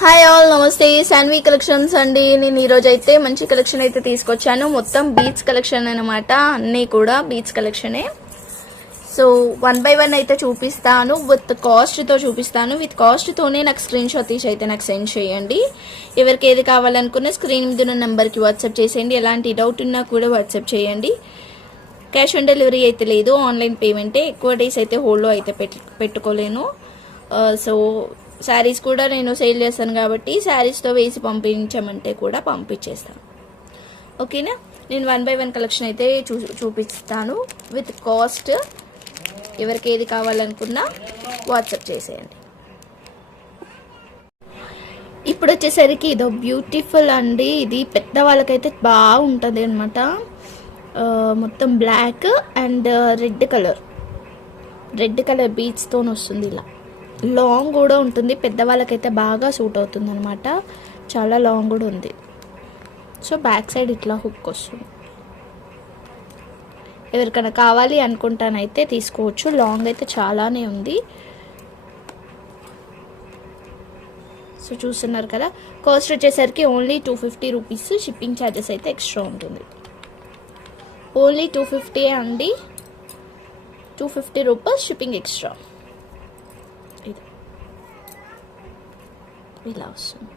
Hi all నమస్తే. Shanvi collections అండి. నేను ఈరోజు అయితే మంచి కలెక్షన్ అయితే తీసుకొచ్చాను. మొత్తం బీచ్ కలెక్షన్ అనమాట అన్నీ కూడా బీచ్ కలెక్షనే సో వన్ బై వన్ అయితే చూపిస్తాను. విత్ కాస్ట్తో చూపిస్తాను. విత్ కాస్ట్తోనే నాకు స్క్రీన్ షాట్ తీసి అయితే నాకు సెండ్ చేయండి. ఎవరికి ఏది కావాలనుకున్న స్క్రీన్ మీద ఉన్న నెంబర్కి వాట్సాప్ చేసేయండి. ఎలాంటి డౌట్ ఉన్నా కూడా వాట్సాప్ చేయండి. క్యాష్ ఆన్ డెలివరీ అయితే లేదు. ఆన్లైన్ పేమెంటే ఎక్కువ డేస్ అయితే హోల్డ్లో అయితే పెట్టుకోలేను. Uh, సో శారీస్ కూడా నేను సేల్ చేస్తాను కాబట్టి శారీస్తో వేసి పంపించమంటే కూడా పంపించేస్తాను. ఓకేనా? నేను వన్ బై వన్ కలెక్షన్ అయితే చూ చూపిస్తాను. విత్ కాస్ట్ ఎవరికి ఏది కావాలనుకున్నా వాట్సాప్ చేసేయండి. ఇప్పుడు వచ్చేసరికి ఇదో బ్యూటిఫుల్ అండి. ఇది పెద్దవాళ్ళకైతే బాగుంటుంది అనమాట మొత్తం black and red colour. Red colour బీచ్తో వస్తుంది ఇలా. లాంగ్ కూడా ఉంటుంది. పెద్దవాళ్ళకైతే బాగా సూట్ అవుతుంది అనమాట చాలా లాంగ్ కూడా ఉంది. సో బ్యాక్ సైడ్ ఇట్లా హుక్ వస్తుంది. ఎవరికైనా కావాలి అనుకుంటానైతే తీసుకోవచ్చు. లాంగ్ అయితే చాలానే ఉంది. సో చూస్తున్నారు కదా. కాస్ట్ వచ్చేసరికి only two fifty rupees. Shipping charges అయితే ఎక్స్ట్రా ఉంటుంది. ఓన్లీ టూ ఫిఫ్టీ అండి. Two fifty rupees shipping extra. ఇలా వస్తుంది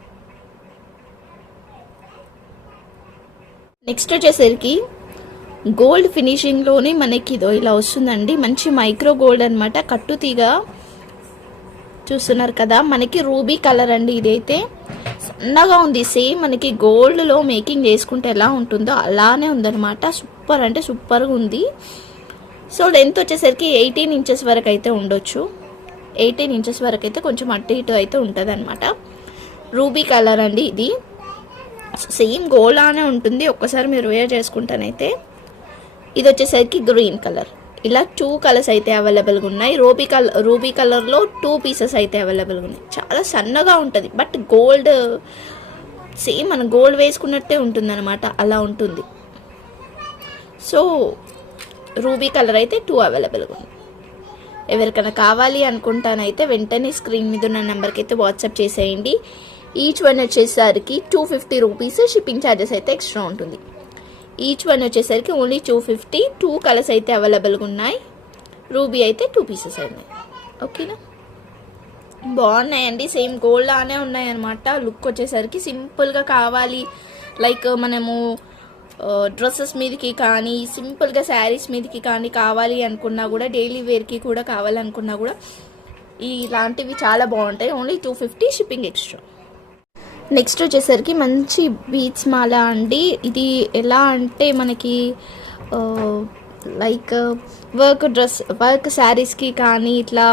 నెక్స్ట్ వచ్చేసరికి గోల్డ్ ఫినిషింగ్లోనే మనకి ఇదో ఇలా వస్తుందండి. మంచి మైక్రో గోల్డ్ అనమాట కట్టుతీగా చూస్తున్నారు కదా. మనకి రూబీ కలర్ అండి ఇదైతే. సన్నగా ఉంది. సేమ్ మనకి గోల్డ్లో మేకింగ్ చేసుకుంటే ఎలా ఉంటుందో అలానే ఉందన్నమాట. సూపర్ అంటే సూపర్గా ఉంది. సో లెంత్ వచ్చేసరికి ఎయిటీన్ ఇంచెస్ వరకు అయితే ఉండొచ్చు. ఎయిటీన్ ఇంచెస్ వరకు అయితే కొంచెం అటు ఇటు అయితే ఉంటుంది అనమాట రూబీ కలర్ అండి ఇది. సేమ్ గోలానే ఉంటుంది. ఒక్కసారి మీరు వేర్ చేసుకుంటానైతే ఇది వచ్చేసరికి గ్రీన్ కలర్. ఇలా టూ కలర్స్ అయితే అవైలబుల్గా ఉన్నాయి. రూబీ కలర్ రూబీ కలర్లో టూ పీసెస్ అయితే అవైలబుల్గా ఉన్నాయి. చాలా సన్నగా ఉంటుంది. బట్ గోల్డ్ సేమ్ మనం గోల్డ్ వేసుకున్నట్టే ఉంటుంది అనమాట అలా ఉంటుంది. సో రూబీ కలర్ అయితే టూ అవైలబుల్గా ఉంది. ఎవరికైనా కావాలి అనుకుంటానైతే వెంటనే స్క్రీన్ మీద ఉన్న నెంబర్కి అయితే వాట్సాప్ చేసేయండి. ఈచ్ వన్ వచ్చేసరికి two fifty rupees shipping charges అయితే ఎక్స్ట్రా ఉంటుంది. ఈచ్ వన్ వచ్చేసరికి only two fifty two colours అయితే అవైలబుల్గా ఉన్నాయి. రూబీ అయితే టూ పీసెస్ ఉన్నాయి ఓకేనా బాగున్నాయండి. సేమ్ గోల్డ్ లానే ఉన్నాయన్నమాట. లుక్ వచ్చేసరికి సింపుల్గా కావాలి. లైక్ మనము డ్రెస్సెస్ మీదకి కానీ సింపుల్గా శారీస్ మీదకి కానీ కావాలి అనుకున్నా కూడా డైలీ వేర్కి కూడా కావాలనుకున్నా కూడా ఇలాంటివి చాలా బాగుంటాయి. Only two fifty shipping extra next వచ్చేసరికి మంచి బీచ్ మాల అండి. ఇది ఎలా అంటే మనకి లైక్ వర్క్ డ్రెస్ వర్క్ శారీస్కి కానీ ఇట్లా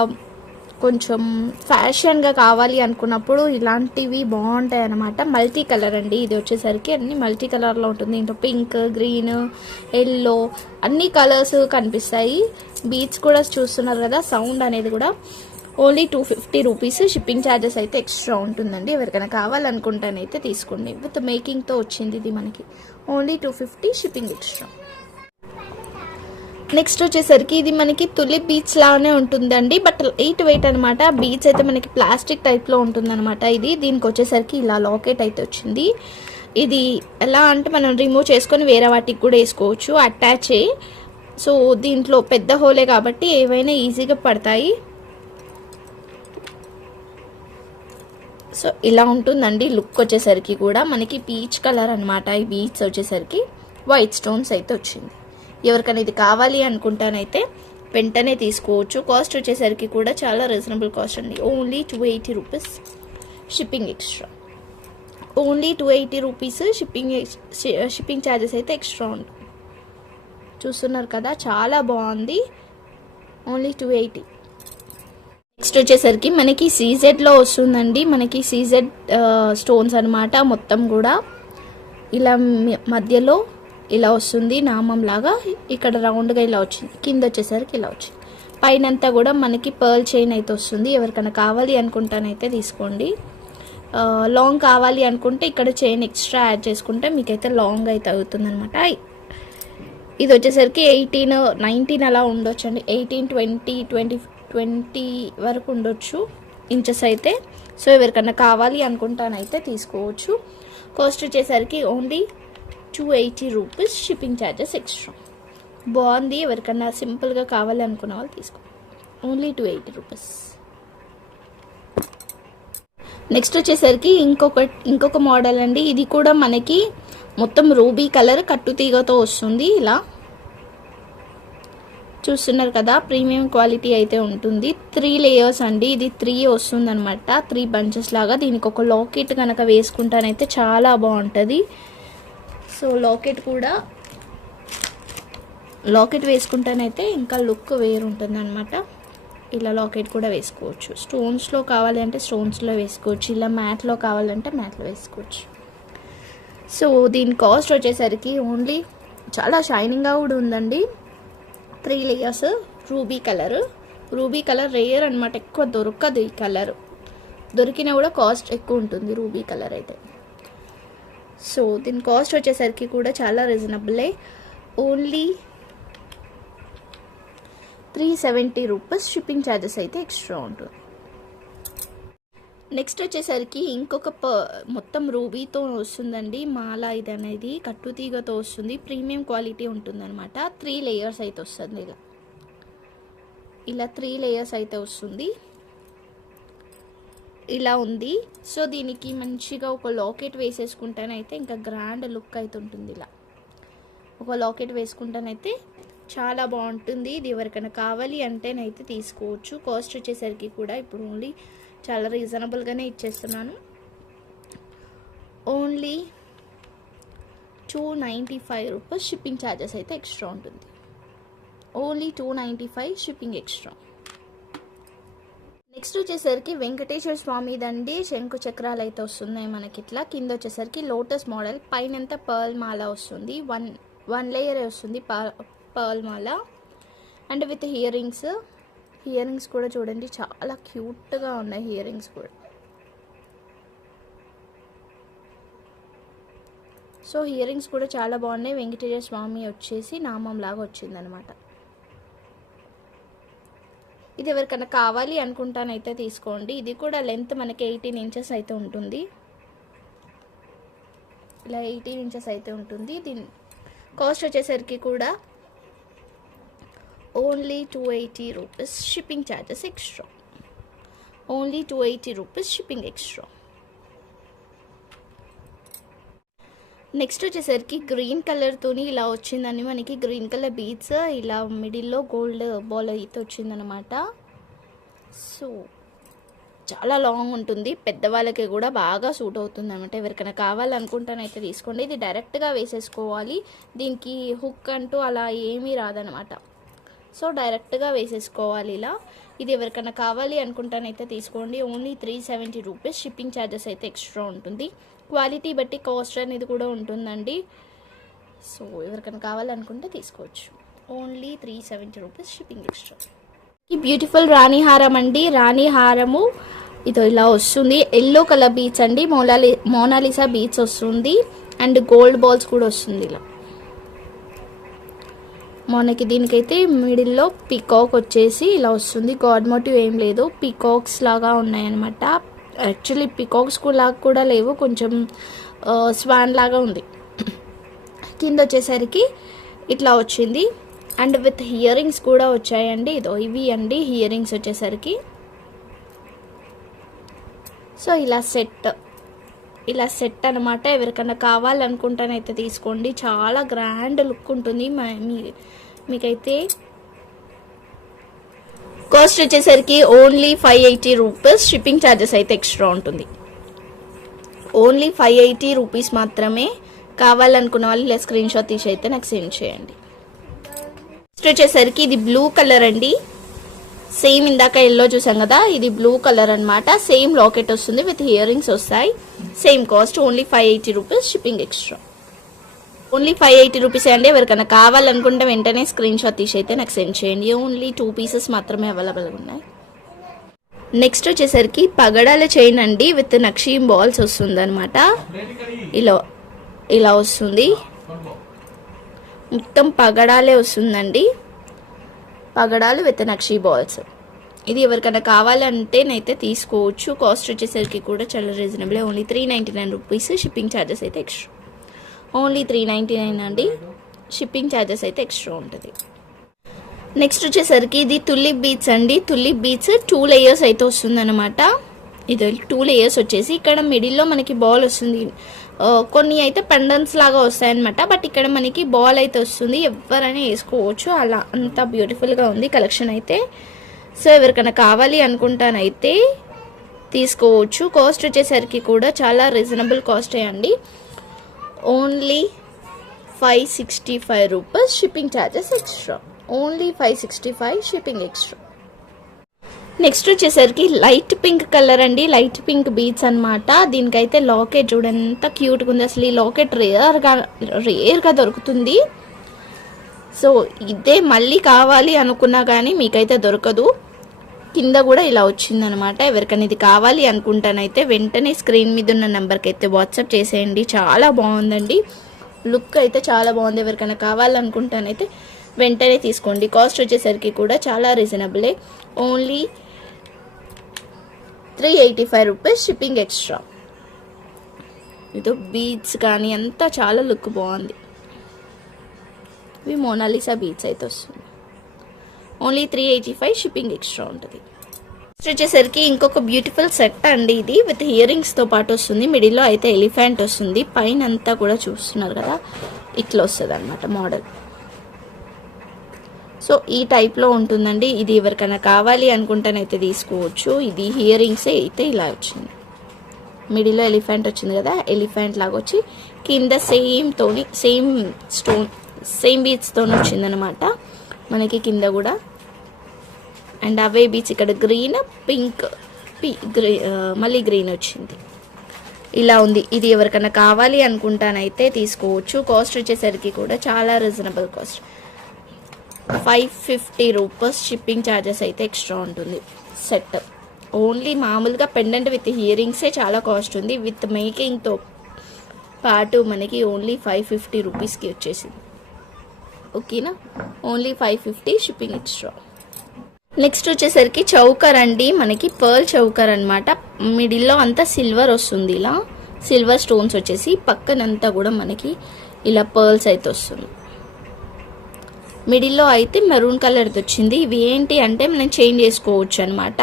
కొంచెం ఫ్యాషన్గా కావాలి అనుకున్నప్పుడు ఇలాంటివి బాగుంటాయి అన్నమాట. మల్టీ కలర్ అండి. ఇది వచ్చేసరికి అన్ని మల్టీ కలర్లో ఉంటుంది. ఇంట్లో పింక్ గ్రీన్ ఎల్లో అన్ని కలర్స్ కనిపిస్తాయి. బీచ్ కూడా చూస్తున్నారు కదా సౌండ్ అనేది కూడా. Only two fifty rupees shipping charges అయితే ఎక్స్ట్రా ఉంటుందండి. ఎవరికైనా కావాలనుకుంటానైతే తీసుకోండి. విత్ మేకింగ్తో వచ్చింది ఇది మనకి. Only two fifty shipping extra. Next వచ్చేసరికి ఇది మనకి తులి బీచ్ లానే ఉంటుందండి. బట్ ఎయిట్ వెయిట్ అనమాట బీచ్ అయితే మనకి ప్లాస్టిక్ టైప్లో ఉంటుందన్నమాట ఇది. దీనికి వచ్చేసరికి ఇలా లాకెట్ అయితే వచ్చింది. ఇది ఎలా అంటే మనం రిమూవ్ చేసుకొని వేరే వాటికి కూడా వేసుకోవచ్చు. అటాచ్ సో దీంట్లో పెద్ద హోలే కాబట్టి ఏవైనా ఈజీగా పడతాయి. సో ఇలా ఉంటుందండి లుక్ వచ్చేసరికి కూడా. మనకి పీచ్ కలర్ అనమాట ఈ బీచ్ వచ్చేసరికి. వైట్ స్టోన్స్ అయితే వచ్చింది. ఎవరికైనా ఇది కావాలి అనుకుంటానైతే వెంటనే తీసుకోవచ్చు. కాస్ట్ వచ్చేసరికి కూడా చాలా రీజనబుల్ కాస్ట్ అండి. Only two eighty rupees shipping extra only two eighty rupees shipping shipping charges అయితే ఎక్స్ట్రా ఉంటుంది చూస్తున్నారు కదా చాలా బాగుంది. ఓన్లీ టూ ఎయిటీ నెక్స్ట్ వచ్చేసరికి మనకి సీజెడ్లో వస్తుందండి. మనకి సీజెడ్ స్టోన్స్ అనమాట మొత్తం కూడా. ఇలా మధ్యలో ఇలా వస్తుంది నామం లాగా ఇక్కడ రౌండ్గా ఇలా వచ్చింది. కింద వచ్చేసరికి ఇలా వచ్చింది. పైనంతా కూడా మనకి పర్ల్ చైన్ అయితే వస్తుంది. ఎవరికైనా కావాలి అనుకుంటానైతే తీసుకోండి. లాంగ్ కావాలి అనుకుంటే ఇక్కడ చైన్ ఎక్స్ట్రా యాడ్ చేసుకుంటే మీకైతే లాంగ్ అయితే అవుతుంది అనమాట ఇది వచ్చేసరికి ఎయిటీన్ నైన్టీన్ అలా ఉండొచ్చు అండి ఎయిటీన్ ట్వంటీ ట్వంటీ ట్వంటీ వరకు ఉండొచ్చు ఇంచెస్ అయితే. సో ఎవరికన్నా కావాలి అనుకుంటానైతే తీసుకోవచ్చు. కాస్ట్ వచ్చేసరికి only two eighty rupees shipping charges extra బాగుంది ఎవరికన్నా సింపుల్గా కావాలి అనుకున్న వాళ్ళు తీసుకో. Only two eighty rupees next వచ్చేసరికి ఇంకొక ఇంకొక మోడల్ అండి. ఇది కూడా మనకి మొత్తం రూబీ కలర్ కట్టు తీగతో వస్తుంది ఇలా. చూస్తున్నారు కదా ప్రీమియం క్వాలిటీ అయితే ఉంటుంది. త్రీ లేయర్స్ అండి. ఇది త్రీ వస్తుంది అనమాట త్రీ బంచెస్ లాగా దీనికి ఒక లాకెట్ కనుక వేసుకుంటానైతే చాలా బాగుంటుంది. సో లాకెట్ కూడా లాకెట్ వేసుకుంటేనైతే ఇంకా లుక్ వేరుంటుంది అనమాట ఇలా లాకెట్ కూడా వేసుకోవచ్చు. స్టోన్స్లో కావాలి అంటే స్టోన్స్లో వేసుకోవచ్చు. ఇలా మ్యాట్లో కావాలంటే మ్యాట్లో వేసుకోవచ్చు. సో దీని కాస్ట్ వచ్చేసరికి ఓన్లీ చాలా షైనింగ్గా కూడా ఉందండి. Three layers ruby colour. Ruby colour rare అనమాట ఎక్కువ దొరకదు ఈ కలర్. దొరికినా కూడా కాస్ట్ ఎక్కువ ఉంటుంది రూబీ కలర్ అయితే. సో దీని కాస్ట్ వచ్చేసరికి కూడా చాలా రీజనబులే only three seventy rupees shipping charges అయితే ఎక్స్ట్రా ఉంటుంది. నెక్స్ట్ వచ్చేసరికి ఇంకొక ప మొత్తం రూబీతో వస్తుందండి. మాల ఇది అనేది కట్టుతీగతో వస్తుంది. ప్రీమియం క్వాలిటీ ఉంటుందన్నమాట. త్రీ లేయర్స్ అయితే వస్తుంది ఇలా. ఇలా త్రీ లేయర్స్ అయితే వస్తుంది. ఇలా ఉంది. సో దీనికి మంచిగా ఒక లాకెట్ వేసేసుకుంటానైతే ఇంకా గ్రాండ్ లుక్ అయితే ఉంటుంది ఇలా. ఒక లాకెట్ వేసుకుంటానైతే చాలా బాగుంటుంది. ఇది ఎవరికైనా కావాలి అంటేనైతే తీసుకోవచ్చు. కాస్ట్ వచ్చేసరికి కూడా ఇప్పుడు ఓన్లీ చాలా రీజనబుల్గానే ఇచ్చేస్తున్నాను. Only two ninety five rupees shipping charges అయితే ఎక్స్ట్రా ఉంటుంది. Only two ninety five shipping extra. Next వచ్చేసరికి వెంకటేశ్వర స్వామి దండి శంకు చక్రాలు అయితే వస్తున్నాయి మనకి ఇట్లా. కింద వచ్చేసరికి లోటస్ మోడల్ పైన అంతా పర్ల్ మాల వస్తుంది. వన్ వన్ లేయర్ వస్తుంది పర్ల్ మాల. And with ear rings earrings కూడా చూడండి చాలా క్యూట్గా ఉన్నాయి ఇయర్ రింగ్స్ కూడా. సో ఇయర్ రింగ్స్ కూడా చాలా బాగున్నాయి. వెంకటేశ్వర స్వామి వచ్చేసి నామం లాగా వచ్చిందనమాట. ఇది ఎవరికైనా కావాలి అనుకుంటానైతే తీసుకోండి. ఇది కూడా లెంత్ మనకి ఎయిటీన్ ఇంచెస్ అయితే ఉంటుంది. ఇలా ఎయిటీన్ ఇంచెస్ అయితే ఉంటుంది. దీని కాస్ట్ వచ్చేసరికి కూడా only two eighty rupees shipping charges extra. Only two eighty rupees shipping extra. Next వచ్చేసరికి గ్రీన్ కలర్తోని ఇలా వచ్చిందని మనకి గ్రీన్ కలర్ బీడ్స్ ఇలా మిడిల్లో గోల్డ్ బాల్ అయితే వచ్చిందనమాట సో చాలా లాంగ్ ఉంటుంది. పెద్దవాళ్ళకి కూడా బాగా సూట్ అవుతుంది అనమాట ఎవరికైనా కావాలనుకుంటానైతే తీసుకోండి. ఇది డైరెక్ట్గా వేసేసుకోవాలి. దీనికి హుక్ అంటూ అలా ఏమీ రాదనమాట సో డైరెక్ట్గా వేసేసుకోవాలి ఇలా. ఇది ఎవరికైనా కావాలి అనుకుంటానైతే తీసుకోండి. Only three seventy rupees shipping charges అయితే ఎక్స్ట్రా ఉంటుంది. క్వాలిటీ బట్టి కాస్ట్ అనేది కూడా ఉంటుందండి. సో ఎవరికైనా కావాలనుకుంటే తీసుకోవచ్చు. Only three seventy rupees shipping extra ఈ బ్యూటిఫుల్ రాణి హారం అండి. రాణి హారము ఇదో ఇలా వస్తుంది. ఎల్లో కలర్ బీచ్ అండి. మోనాలి మోనాలిసా బీచ్ వస్తుంది. అండ్ గోల్డ్ బాల్స్ కూడా వస్తుంది ఇలా. మనకి దీనికైతే మిడిల్లో పీకాక్ వచ్చేసి ఇలా వస్తుంది. గాడ్ మోటివ్ ఏం లేదు. పీకాక్స్ లాగా ఉన్నాయన్నమాట. యాక్చువల్లీ పికాక్స్ లాగా కూడా లేవు. కొంచెం స్వాన్ లాగా ఉంది. కింద వచ్చేసరికి ఇట్లా వచ్చింది. అండ్ విత్ హియరింగ్స్ కూడా వచ్చాయండి. ఇదో ఇవి అండి. హియరింగ్స్ వచ్చేసరికి. సో ఇలా సెట్ ఇలా సెట్ అనమాట ఎవరికైనా కావాలనుకుంటానైతే తీసుకోండి. చాలా గ్రాండ్ లుక్ ఉంటుంది. మ- మీ మీకైతే కాస్ట్ వచ్చేసరికి only five eighty rupees shipping charges అయితే ఎక్స్ట్రా ఉంటుంది. ఓన్లీ ఫైవ్ ఎయిటీ రూపీస్ మాత్రమే కావాలనుకున్న వాళ్ళు ఇలా స్క్రీన్ షాట్ తీసి అయితే నాకు సెండ్ చేయండి. నెక్స్ట్ వచ్చేసరికి ఇది బ్లూ కలర్ అండి. సేమ్ ఇందాక ఎల్లో చూసాం కదా ఇది బ్లూ కలర్ అనమాట సేమ్ లాకెట్ వస్తుంది విత్ ఇయరింగ్స్ వస్తాయి. Same cost only five eighty rupees shipping extra. Only five eighty rupees అండి ఎవరికైనా కావాలనుకుంటే వెంటనే స్క్రీన్ షాట్ తీసి అయితే నాకు సెండ్ చేయండి. ఓన్లీ టూ పీసెస్ మాత్రమే అవైలబుల్గా ఉన్నాయి. నెక్స్ట్ వచ్చేసరికి పగడాల చైన్ అండి విత్ నక్షీ బాల్స్ వస్తుంది అనమాట ఇలా ఇలా వస్తుంది. మొత్తం పగడాలే వస్తుందండి. పగడాలు విత్ నక్షీ బాల్స్ ఇది ఎవరికైనా కావాలంటే నైతే తీసుకోవచ్చు. కాస్ట్ వచ్చేసరికి కూడా చాలా reasonable only three ninety nine rupees shipping charges అయితే extra only three ninety nine అండి. షిప్పింగ్ ఛార్జెస్ అయితే ఎక్స్ట్రా ఉంటుంది. నెక్స్ట్ వచ్చేసరికి ఇది తులిప్ బీట్స్ అండి. తులిప్ బీట్స్ టూ లేయర్స్ అయితే వస్తుందన్నమాట. ఇది టూ లేయర్స్ వచ్చేసి ఇక్కడ మిడిల్లో మనకి బాల్ వస్తుంది. కొన్ని అయితే పెండన్స్ లాగా వస్తాయన్నమాట. బట్ ఇక్కడ మనకి బాల్ అయితే వస్తుంది. ఎవరైనా వేసుకోవచ్చు. అలా అంత బ్యూటిఫుల్గా ఉంది కలెక్షన్ అయితే. సో ఎవరికైనా కావాలి అనుకుంటానైతే తీసుకోవచ్చు. కాస్ట్ వచ్చేసరికి కూడా చాలా రీజనబుల్ కాస్టే అండి. Only five sixty five rupees shipping charges extra only five sixty five shipping extra next వచ్చేసరికి లైట్ పింక్ కలర్ అండి. లైట్ పింక్ బీట్స్ అనమాట దీనికైతే లాకెట్ చూడండి ఎంత క్యూట్గా ఉంది. అసలు ఈ లాకెట్ రేర్గా రేర్గా దొరుకుతుంది. సో ఇదే మళ్ళీ కావాలి అనుకున్నా కానీ మీకైతే దొరకదు. కింద కూడా ఇలా వచ్చిందనమాట. ఎవరికైనా ఇది కావాలి అనుకుంటానైతే వెంటనే స్క్రీన్ మీద ఉన్న నెంబర్కి అయితే వాట్సాప్ చేసేయండి. చాలా బాగుందండి. లుక్ అయితే చాలా బాగుంది. ఎవరికైనా కావాలనుకుంటానైతే వెంటనే తీసుకోండి. కాస్ట్ వచ్చేసరికి కూడా చాలా రీజనబులే. Only three eighty five rupees shipping extra. ఇదో బీచ్ కానీ అంతా చాలా లుక్ బాగుంది. ఇవి మోనాలిసా బీచ్ అయితే వస్తుంది. Only three eighty five shipping extra ఉంటుంది. నెక్స్ట్ వచ్చేసరికి ఇంకొక బ్యూటిఫుల్ సెట్ అండి ఇది విత్ ఇయరింగ్స్తో పాటు వస్తుంది. మిడిల్లో అయితే ఎలిఫెంట్ వస్తుంది. పైన అంతా కూడా చూస్తున్నారు కదా ఇట్లా వస్తుంది అనమాట మోడల్. సో ఈ టైప్లో ఉంటుందండి. ఇది ఎవరికైనా కావాలి అనుకుంటానైతే తీసుకోవచ్చు. ఇది హియరింగ్సే అయితే ఇలా వచ్చింది. మిడిల్లో ఎలిఫెంట్ వచ్చింది కదా ఎలిఫెంట్ లాగా వచ్చి కింద సేమ్ తోని సేమ్ స్టోన్ సేమ్ బీచ్తో వచ్చిందనమాట మనకి కింద కూడా అండ్ అవే బీచ్ ఇక్కడ గ్రీన్ పింక్ పి గ్రీ మళ్ళీ గ్రీన్ వచ్చింది. ఇలా ఉంది. ఇది ఎవరికైనా కావాలి అనుకుంటానైతే తీసుకోవచ్చు. కాస్ట్ వచ్చేసరికి కూడా చాలా reasonable cost five fifty rupees shipping charges అయితే ఎక్స్ట్రా ఉంటుంది. సెట్ ఓన్లీ మామూలుగా పెండెంట్ విత్ హియరింగ్సే చాలా కాస్ట్ ఉంది. విత్ మేకింగ్తో పాటు మనకి ఓన్లీ ఫైవ్ ఫిఫ్టీ రూపీస్కి వచ్చేసింది. ఓకేనా only five fifty shipping extra next వచ్చేసరికి చౌకర్ అండి. మనకి పర్ల్ చౌకర్ అనమాట మిడిల్లో అంతా సిల్వర్ వస్తుంది ఇలా. సిల్వర్ స్టోన్స్ వచ్చేసి పక్కనంతా కూడా మనకి ఇలా పర్ల్స్ అయితే వస్తుంది. మిడిల్లో అయితే మెరూన్ కలర్ది వచ్చింది. ఇవి ఏంటి అంటే మనం చేంజ్ చేసుకోవచ్చు అనమాట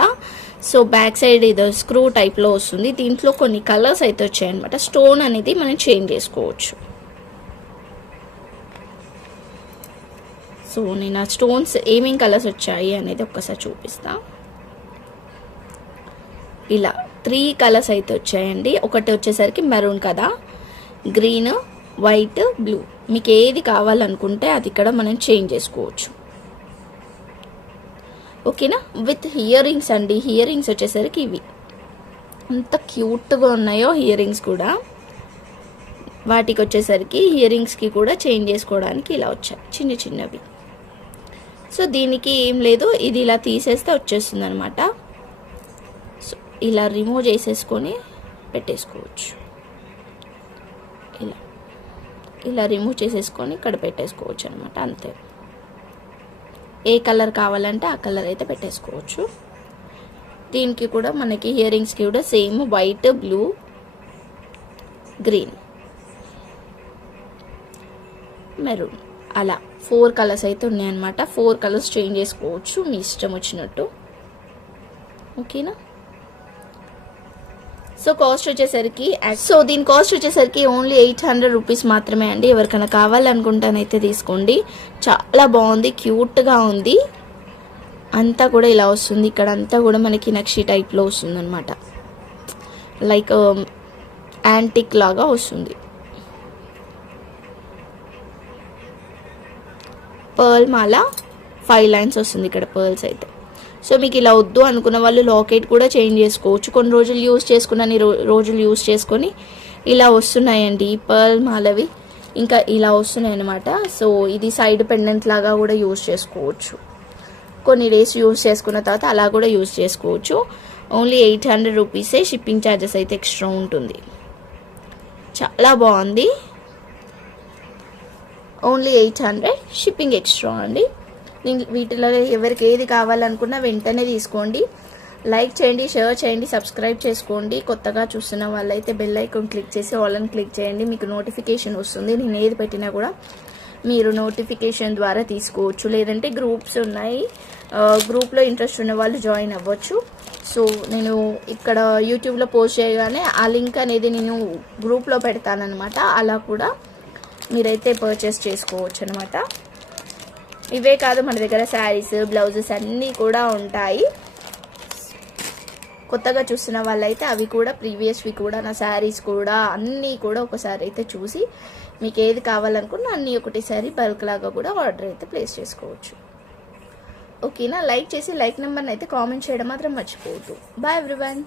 సో బ్యాక్ సైడ్ ఇది స్క్రూ టైప్లో వస్తుంది. దీంట్లో కొన్ని కలర్స్ అయితే వచ్చాయన్నమాట. స్టోన్ అనేది మనం చేంజ్ చేసుకోవచ్చు. సో నేను ఆ స్టోన్స్ ఏమేం కలర్స్ వచ్చాయి అనేది ఒక్కసారి చూపిస్తా. ఇలా త్రీ కలర్స్ అయితే వచ్చాయండి. ఒకటి వచ్చేసరికి మెరూన్ కదా గ్రీన్ వైట్ బ్లూ మీకు ఏది కావాలనుకుంటే అది ఇక్కడ మనం చేంజ్ చేసుకోవచ్చు. ఓకేనా విత్ హియర్ రింగ్స్ అండి. హియర్ రింగ్స్ వచ్చేసరికి ఇవి. ఎంత క్యూట్గా ఉన్నాయో హియర్ రింగ్స్ కూడా. వాటికి వచ్చేసరికి ఇయర్ రింగ్స్కి కూడా చేంజ్ చేసుకోవడానికి ఇలా వచ్చాయి. చిన్న చిన్నవి. సో దీనికి ఏం లేదు. ఇది ఇలా తీసేస్తే వచ్చేస్తుంది అనమాట సో ఇలా రిమూవ్ చేసేసుకొని పెట్టేసుకోవచ్చు. ఇలా. ఇలా రిమూవ్ చేసేసుకొని ఇక్కడ పెట్టేసుకోవచ్చు అనమాట అంతే. ఏ కలర్ కావాలంటే ఆ కలర్ అయితే పెట్టేసుకోవచ్చు. దీనికి కూడా మనకి ఇయర్ రింగ్స్కి కూడా same white blue green maroon అలా ఫోర్ కలర్స్ అయితే ఉన్నాయన్నమాట. ఫోర్ కలర్స్ చేంజ్ చేసుకోవచ్చు. మీ ఇష్టం వచ్చినట్టు. ఓకేనా? సో కాస్ట్ వచ్చేసరికి సో దీని కాస్ట్ వచ్చేసరికి ఓన్లీ ఎయిట్ హండ్రెడ్ రూపీస్ మాత్రమే అండి. ఎవరికైనా కావాలనుకుంటానైతే తీసుకోండి. చాలా బాగుంది. క్యూట్గా ఉంది. అంతా కూడా ఇలా వస్తుంది. ఇక్కడ అంతా కూడా మనకి నక్షి టైప్లో వస్తుంది అనమాట లైక్ యాంటిక్ లాగా వస్తుంది. పర్ల్ మాల ఫైవ్ లైన్స్ వస్తుంది ఇక్కడ పర్ల్స్ అయితే. సో మీకు ఇలా వద్దు అనుకున్న వాళ్ళు లాకెట్ కూడా చేంజ్ చేసుకోవచ్చు. కొన్ని రోజులు యూస్ చేసుకున్న రోజులు యూజ్ చేసుకొని ఇలా వస్తున్నాయండి పర్ల్ మాలవి. ఇంకా ఇలా వస్తున్నాయి అనమాట సో ఇది సైడ్ పెండెంట్ లాగా కూడా యూస్ చేసుకోవచ్చు. కొన్ని డేస్ యూజ్ చేసుకున్న తర్వాత అలా కూడా యూజ్ చేసుకోవచ్చు. ఓన్లీ ఎయిట్ హండ్రెడ్ రూపీసే షిప్పింగ్ ఛార్జెస్ అయితే ఎక్స్ట్రా ఉంటుంది. చాలా బాగుంది. Only eight hundred shipping extra అండి. వీటిలో ఎవరికి ఏది కావాలనుకున్నా వెంటనే తీసుకోండి. లైక్ చేయండి షేర్ చేయండి సబ్స్క్రైబ్ చేసుకోండి. కొత్తగా చూస్తున్న వాళ్ళైతే బెల్ ఐకాన్ క్లిక్ చేసి ఆల్ క్లిక్ చేయండి. మీకు నోటిఫికేషన్ వస్తుంది. నేను ఏది పెట్టినా కూడా మీరు నోటిఫికేషన్ ద్వారా తీసుకోవచ్చు. లేదంటే గ్రూప్స్ ఉన్నాయి. గ్రూప్లో ఇంట్రెస్ట్ ఉన్న వాళ్ళు జాయిన్ అవ్వచ్చు. సో నేను ఇక్కడ యూట్యూబ్లో పోస్ట్ చేయగానే ఆ లింక్ అనేది నేను గ్రూప్లో పెడతానమాట అలా కూడా మీరైతే పర్చేస్ చేసుకోవచ్చు అనమాట ఇవే కాదు మన దగ్గర శారీస్ బ్లౌజెస్ అన్నీ కూడా ఉంటాయి. కొత్తగా చూస్తున్న వాళ్ళైతే అవి కూడా ప్రీవియస్వి కూడా నా శారీస్ కూడా అన్నీ కూడా ఒకసారి అయితే చూసి మీకు ఏది కావాలనుకున్నా అన్నీ ఒకటేసారి బల్క్ లాగా కూడా ఆర్డర్ అయితే ప్లేస్ చేసుకోవచ్చు. ఓకేనా లైక్ చేసి లైక్ నెంబర్ని అయితే కామెంట్ చేయడం మాత్రం మర్చిపోవద్దు. Bye everyone